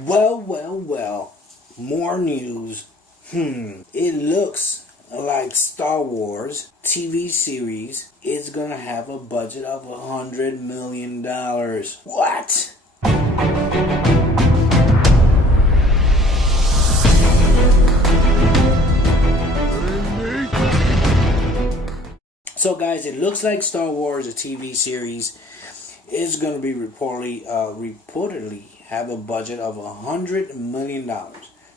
Well. More news. It looks like Star Wars TV series is gonna have a budget of $100 million. What? So guys, it looks like Star Wars, a TV series, is going to be reportedly have a budget of $100 million.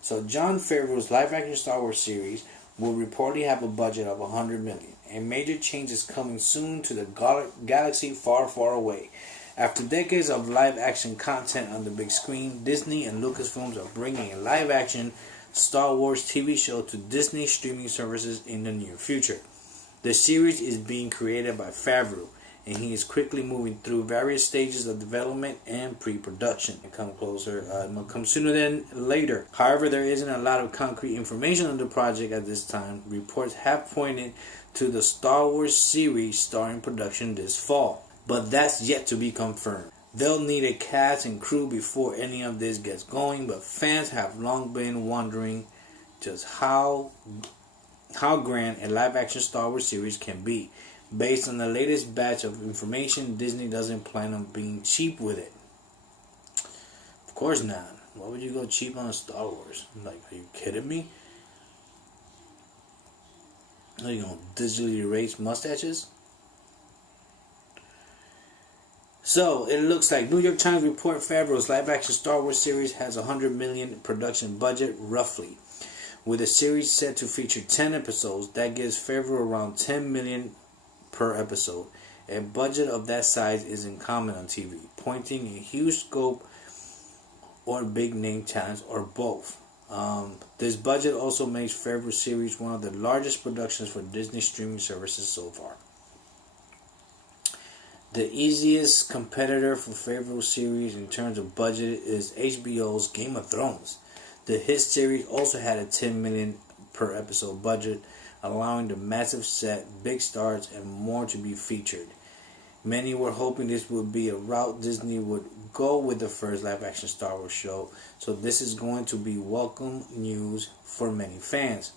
So Jon Favreau's live-action Star Wars series will reportedly have a budget of $100 million. A major change is coming soon to the galaxy far, far away. After decades of live-action content on the big screen, Disney and Lucasfilms are bringing a live-action Star Wars TV show to Disney streaming services in the near future. The series is being created by Favreau, and he is quickly moving through various stages of development and pre-production. It will come sooner than later. However, there isn't a lot of concrete information on the project at this time. Reports have pointed to the Star Wars series starting production this fall, but that's yet to be confirmed. They'll need a cast and crew before any of this gets going, but fans have long been wondering just how grand a live-action Star Wars series can be. Based on the latest batch of information, Disney doesn't plan on being cheap with it. Of course not. Why would you go cheap on a Star Wars? Like, are you kidding me? Are you going to digitally erase mustaches? So, it looks like New York Times report Favreau's live-action Star Wars series has $100 million production budget, roughly. With the series set to feature 10 episodes, that gives Favreau around $10 million per episode. A budget of that size isn't common on TV, pointing a huge scope or big name challenge or both. This budget also makes Favreau's series one of the largest productions for Disney streaming services so far. The easiest competitor for Favreau's series in terms of budget is HBO's Game of Thrones. The hit series also had a $10 million per episode budget, allowing the massive set, big stars, and more to be featured. Many were hoping this would be a route Disney would go with the first live-action Star Wars show, so this is going to be welcome news for many fans.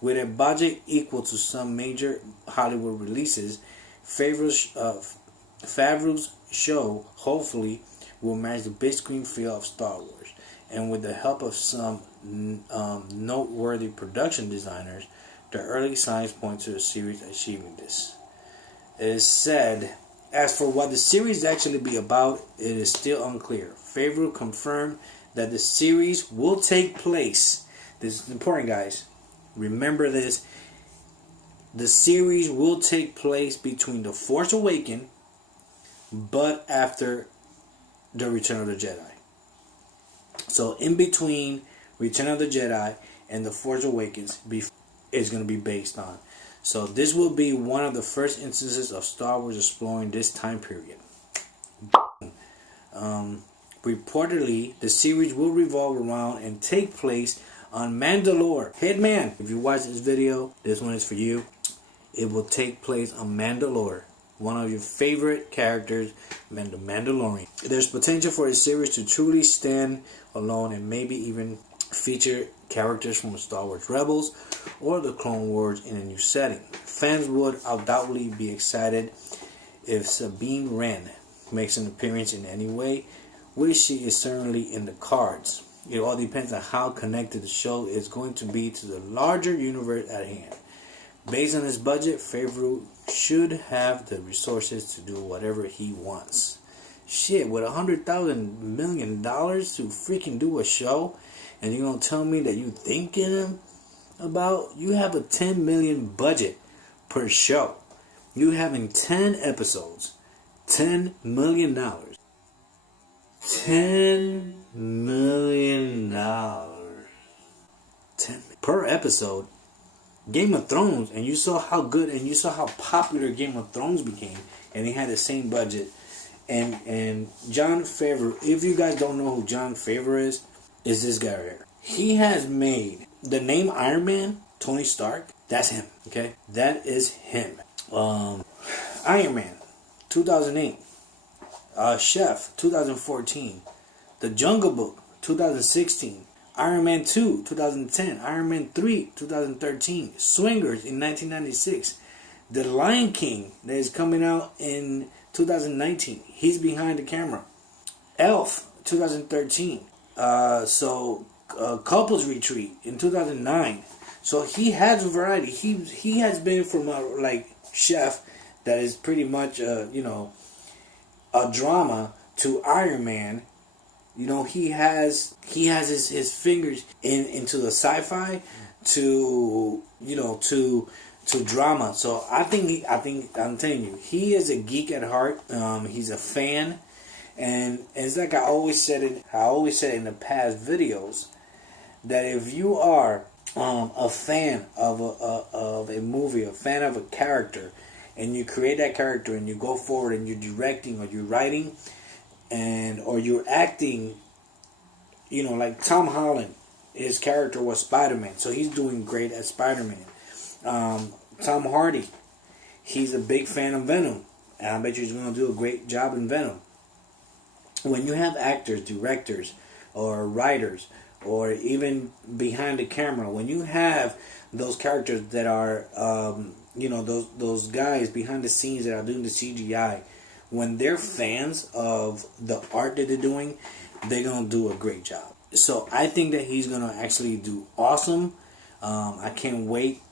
With a budget equal to some major Hollywood releases, Favreau's show hopefully will match the big screen feel of Star Wars. And with the help of some noteworthy production designers, the early signs point to the series achieving this. It is said, as for what the series actually be about, it is still unclear. Favreau confirmed that the series will take place. This is important, guys. Remember this. The series will take place between The Force Awakens, but after The Return of the Jedi. So in between Return of the Jedi and The Force Awakens is going to be based on. So this will be one of the first instances of Star Wars exploring this time period. Reportedly, the series will revolve around and take place on Mandalore. Hitman, if you watch this video, this one is for you. It will take place on Mandalore, one of your favorite characters, the Mandalorian. There's potential for a series to truly stand alone and maybe even feature characters from Star Wars Rebels or the Clone Wars in a new setting. Fans would undoubtedly be excited if Sabine Wren makes an appearance in any way, which she is certainly in the cards. It all depends on how connected the show is going to be to the larger universe at hand. Based on his budget, Favreau should have the resources to do whatever he wants. Shit, with $100 million to freaking do a show, and you're gonna tell me that you thinking about, you have a $10 million budget per show. You having 10 episodes, $10 million. $10 million. 10 per episode. Game of Thrones, and you saw how good and you saw how popular Game of Thrones became, and they had the same budget. And Jon Favreau, if you guys don't know who Jon Favreau is this guy right here. He has made the name Iron Man, Tony Stark, that's him, okay? That is him. Iron Man, 2008. Chef, 2014. The Jungle Book, 2016. Iron Man 2, 2010. Iron Man 3, 2013. Swingers in 1996. The Lion King that is coming out in 2019. He's behind the camera. Elf, 2013. Couples Retreat in 2009. So he has a variety. He has been from a like chef that is pretty much a drama to Iron Man. He has his fingers into the sci-fi to drama. So I think I'm telling you, he is a geek at heart. He's a fan, and it's like I always said in the past videos, that if you are a fan of a movie, a fan of a character, and you create that character and you go forward and you're directing or you're writing or you're acting, like Tom Holland, his character was Spider-Man, so he's doing great as Spider-Man. Tom Hardy, he's a big fan of Venom, and I bet you he's going to do a great job in Venom. When you have actors, directors, or writers, or even behind the camera, when you have those characters that are, those guys behind the scenes that are doing the CGI, when they're fans of the art that they're doing, they're going to do a great job. So I think that he's going to actually do awesome. I can't wait.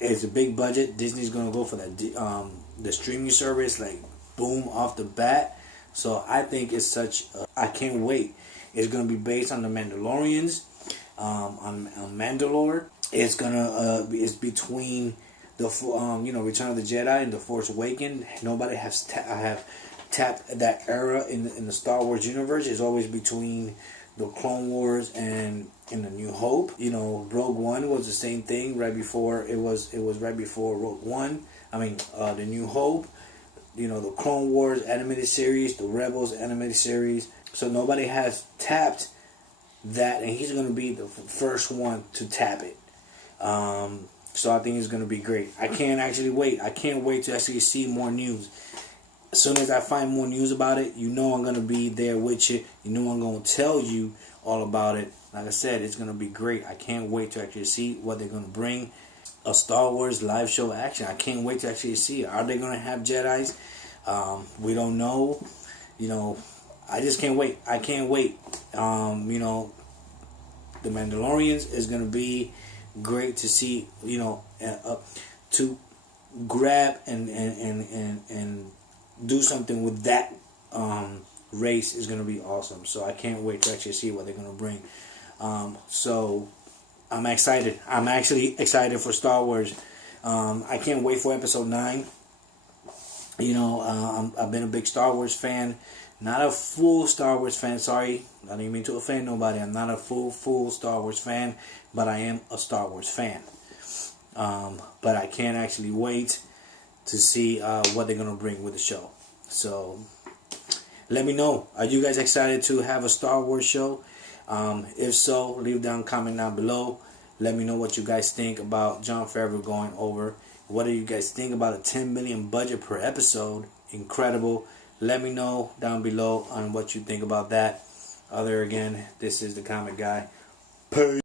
It's a big budget. Disney's going to go for that the streaming service, like, boom, off the bat. So I think it's I can't wait. It's going to be based on the Mandalorians, on Mandalore. It's it's between the Return of the Jedi and the Force Awakens. Nobody have tapped that era in the Star Wars universe. It's always between the Clone Wars and the New Hope. Rogue One was the same thing right before it was right before Rogue One. The New Hope. The Clone Wars animated series, the Rebels animated series. So nobody has tapped that, and he's going to be the first one to tap it. So I think it's going to be great. I can't actually wait. I can't wait to actually see more news. As soon as I find more news about it, I'm going to be there with you. I'm going to tell you all about it. Like I said, it's going to be great. I can't wait to actually see what they're going to bring. A Star Wars live show action. I can't wait to actually see it. Are they going to have Jedis? We don't know. I just can't wait. I can't wait. The Mandalorians is going to be great to see, to grab and do something with that race is going to be awesome. So I can't wait to actually see what they're going to bring. So I'm excited. I'm actually excited for Star Wars. I can't wait for Episode 9. I've been a big Star Wars fan. Not a full Star Wars fan, sorry. I didn't mean to offend nobody. I'm not a full Star Wars fan, but I am a Star Wars fan. But I can't actually wait to see what they're going to bring with the show. So, let me know. Are you guys excited to have a Star Wars show? If so, leave down a comment down below. Let me know what you guys think about Jon Favreau going over. What do you guys think about a $10 million budget per episode? Incredible. Let me know down below on what you think about that. Again, this is the Comic Guy. Peace.